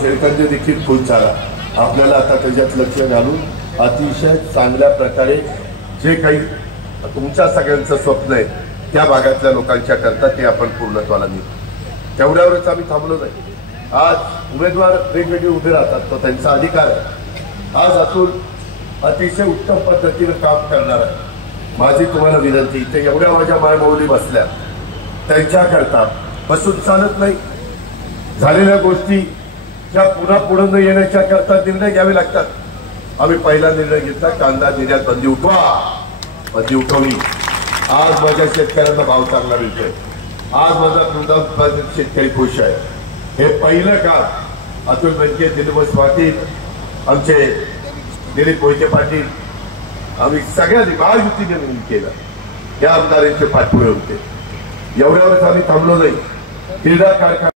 शेतकरी देखील खूप झाला आपल्याला आता त्याच्यात लक्ष घालून अतिशय चांगल्या प्रकारे जे काही तुमच्या सगळ्यांचं स्वप्न आहे त्या भागातल्या लोकांच्या करता ते आपण पूर्णत्वाला नेऊ. तेवढ्यावरच आम्ही थांबलो नाही. आज उमेदवार वेगवेगळे उभे राहतात तो त्यांचा अधिकार आहे. आज अतुल अतिशय उत्तम पद्धतीने काम करणार आहे. माझी तुम्हाला विनंती इथे एवढ्या माझ्या मायमौली बसल्या त्यांच्याकरता बसून चालत नाही. झालेल्या गोष्टी ज्या पुन्हा पुढे न येण्याच्या करता निर्णय घ्यावे लागतात. आम्ही पहिला निर्णय घेतला कांदा निर्यात बंदी उठवा. बंदी उठवली. आज माझ्या शेतकऱ्यांना भाव चांगला मिळतोय. आज माझा दुधाळ शेतकरी खुश आहे. हे पहिलं काम अतुल बेनके दिलीप पाटील आमचे दिलीप मोहिते पाटील आम्ही सगळ्यांनी महायुतीने केलं. या आमदारांचे पाठपुळे होते. एवढ्यावरच आम्ही थांबलो नाही. क्रीडा कारखाना